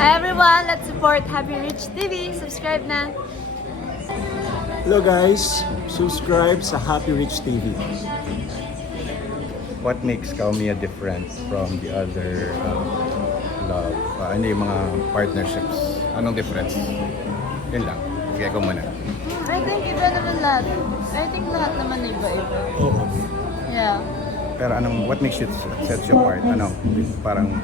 Hi everyone, let's support Happy Rich TV. Subscribe na. Hello guys, subscribe sa Happy Rich TV. What makes Kaumia different from the other love? Ano yung mga partnerships? Anong difference? Yun lang. Sige, ako muna. I think iba naman lahat. I think lahat naman iba-iba. Oo. Yeah. Pero what makes you sets you apart? Ano? Parang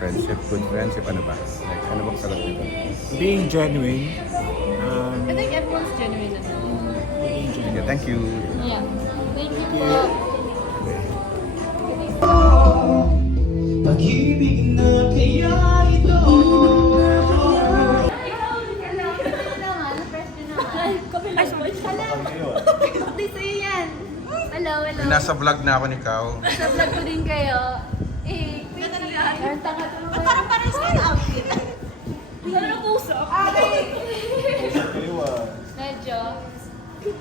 friendship, good friendship, ano ba? Like, ano bang sagot nito? Being genuine. I think everyone's genuine as well. Being Sige, genuine. thank you. Yeah. Thank you po. Pag-ibig na kaya ito. Hindi sa'yo yan. Hello, hello. Nasa vlog na ako ni Kao. Sa vlog ko din kayo. Eh, wait lang. Ang tanga to naman. Parang pares ka na outfit. Ano na puso? Medyo.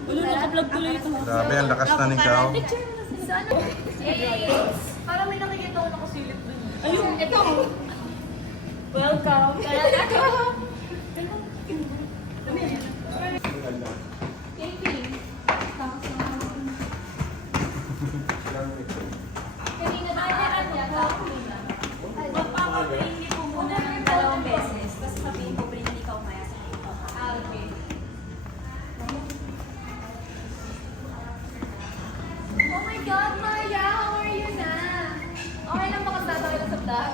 Ulo, naka-vlog tuloy ito. Grabe, ang lakas na ni Kao. Sana. Parang may nakikita ko nakasilip dun. Ayun, ito. Welcome. Kanina ba yan niya? Magpapabringi po muna ng 2 beses. Tapos sabihin ko, bringi ka umaya sa ito. Okay. Oh my God, Maya! How are you na? Okay lang ba kasama ka sa vlog?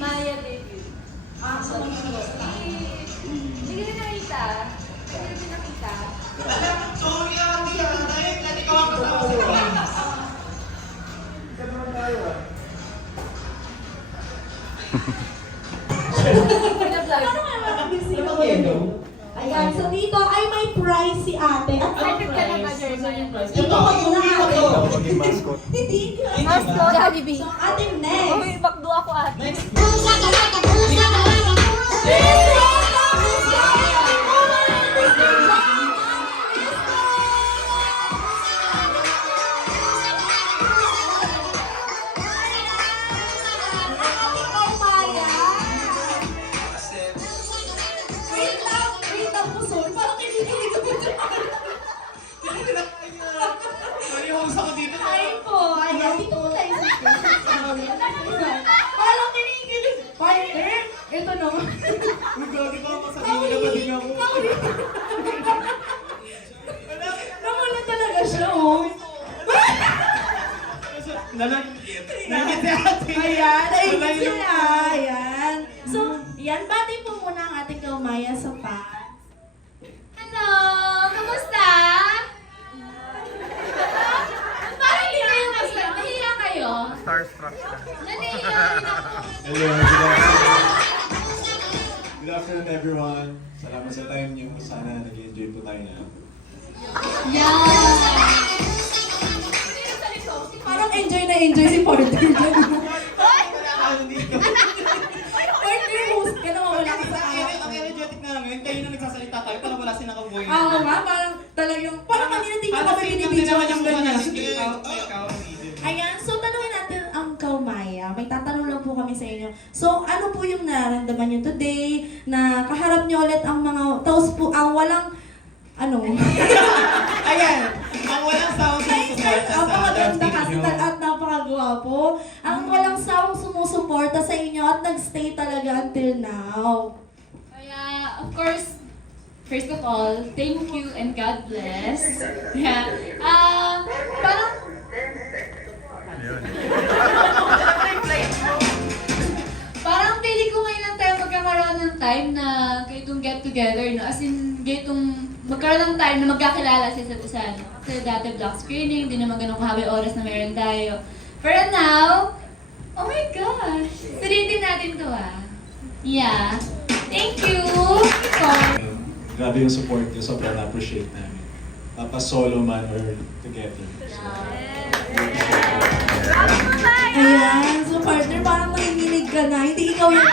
Maya debut. Hindi ko nakita. Hindi ko nakita. Ayan, so dito ay may prize si ate. At Excited ka na ba, Jeremiah? ito ako na ate. Maging mascot. Hindi. Mas ko, Jollibee. So ate next. Uy, bakdo ako ate. Wait lang po, sorry. Parang kinikilig ako dyan. Hi po. Ayan, dito po tayo sa parang kinikilig. Partner, ito naman. Nawala talaga siya, oh. Ayan, naisip siya. Ayan. So, yan, bati po muna ang ating kaumaya sa fans. Hello! Kamusta? Parang hindi kayo basta. Nahiya kayo? Starstruck ka. Nahiya. Hello, good afternoon. Good afternoon everyone. Salamat sa time niyo. Sana nag-enjoy po tayo na. Parang enjoy na enjoy si partner. Partner host ka na mawala ka sa Ang energetic namin, kayo na nagsasalita tayo, parang wala sinakabuhay. Oo nga, parang kanina tingnan kami binibidyo ng ganyan. Ayan, so tanungin natin ang kaumaya. May tatanong lang po kami sa inyo. So, ano po yung nararamdaman nyo today na kaharap nyo ulit ang mga taos po, ang walang, ano? Ayan, ang walang sound support Ang maganda kasi at napakagwapo. Ang walang sawang sumusuporta sa inyo at nagstay talaga until now. Kaya, of course, first of all, thank you and God bless. Yeah. Parang, parang pili ko ngayon lang tayo magkakaroon ng time na ganitong get together, no? As in, ganitong magkaroon ng time na magkakilala sa isa't isa, no? Kasi dati vlog screening, di naman ganun kahabi oras na meron tayo. Pero now, oh my gosh! Sulitin natin to, ah. Yeah. Thank you! Grabe yung support niyo. Sobrang na-appreciate namin. Pa-solo man or together. So, Ayan, so partner, parang nanginginig ka na. Hindi ikaw yung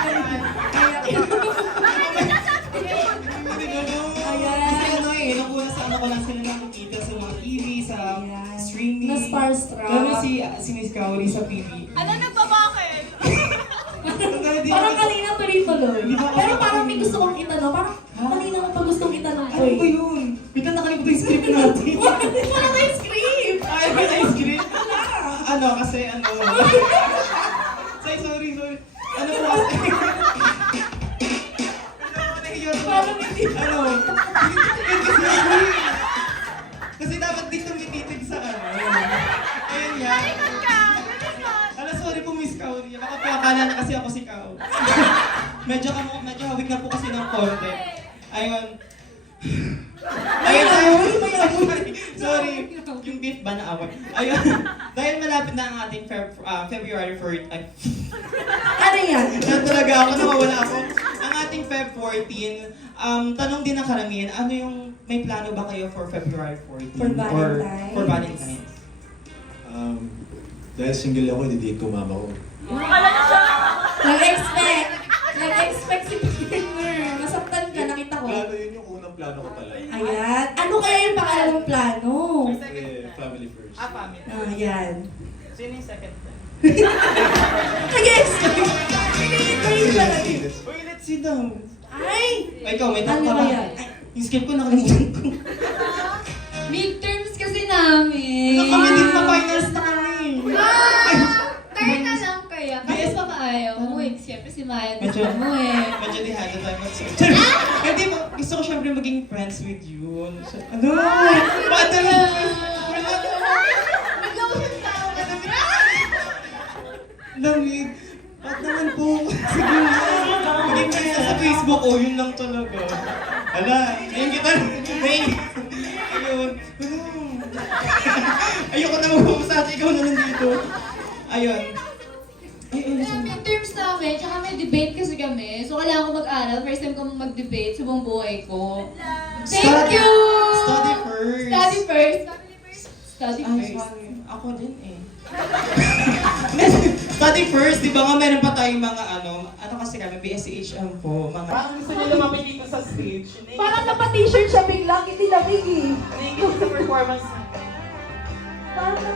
Ayan. Kasi ano eh, nung una sa ano ko lang sila nakikita sa mga TVs, sa Ayan. streaming. Na starstruck. Lalo si Miss Kaori sa PB. Ano nagbabakin? Parang kanina tuloy-tuloy. Di ba? Pero parang may gusto kong itanong. Parang kanina mo pa gustong itanong ko Ano ba eh. yun? Bigla nakalimutan yung script natin. Wala na yung script! Ay, may ice cream. Ano, kasi ano. Sorry. Ano po kasi. Parang hindi. Ano? Kasi dapat di tumititig sa ano. Ayun nga. Ala, sorry po Miss Kaori. Baka po akala na kasi ako si Kao. medyo hawig na po kasi ng konti. Ayun. Sorry. Yung beef ba na away? Ayun. Dahil malapit na ang ating February 4th. Ay, Ano yan? yan talaga ako, nawawala ako. Ang ating Feb 14, tanong din ng karamihan, ano yung, may plano ba kayo for February 14? For Valentine's? For Valentine's. Dahil single ako, hindi-date ko mama ko. Nag-expect si partner. Masaktan ka, nakita ko. Plano yun yung unang plano ko pala. Ayan. Ano kaya yung pangalawang plano? Family first. Family. Ayan. Sino yung second plan? Yes! Pinihintay siya lang. Uy, let's sit down. Ay! Ay, ikaw, may Ano tanong ka ba ba? yan? Ay, yung script ko nakalimutan ko. Midterms kasi namin. Kami din pa-finals na kami. Kaya na lang kaya. Kasi baka ayaw mo eh. Siyempre si Maya Medyo, gusto mo eh. medyo dihada tayo mag-search. Hindi mo, gusto ko syempre maging friends with you. Ano? Ba't Lamig. Ba't naman po? Sige na. Maging friends sa Facebook. Oh, yun lang talaga. Hala, ayun kita. Ayun. Ayoko na magpapasasa. Ikaw na nandito. Ayun. Kaya midterms namin, tsaka may debate kasi kami. So kailangan ko mag-aral. First time ko mag-debate sa buong buhay ko. Thank you! Study first. Study first. Study Ay, first. sorry. Ako din eh. Study first, di ba nga meron pa tayong mga ano kasi kami, BSCHM po, mga... Parang gusto nyo lumapit dito sa stage. Parang napa-t-shirt siya biglang, hindi lamig eh. Naiingit sa performance natin. Parang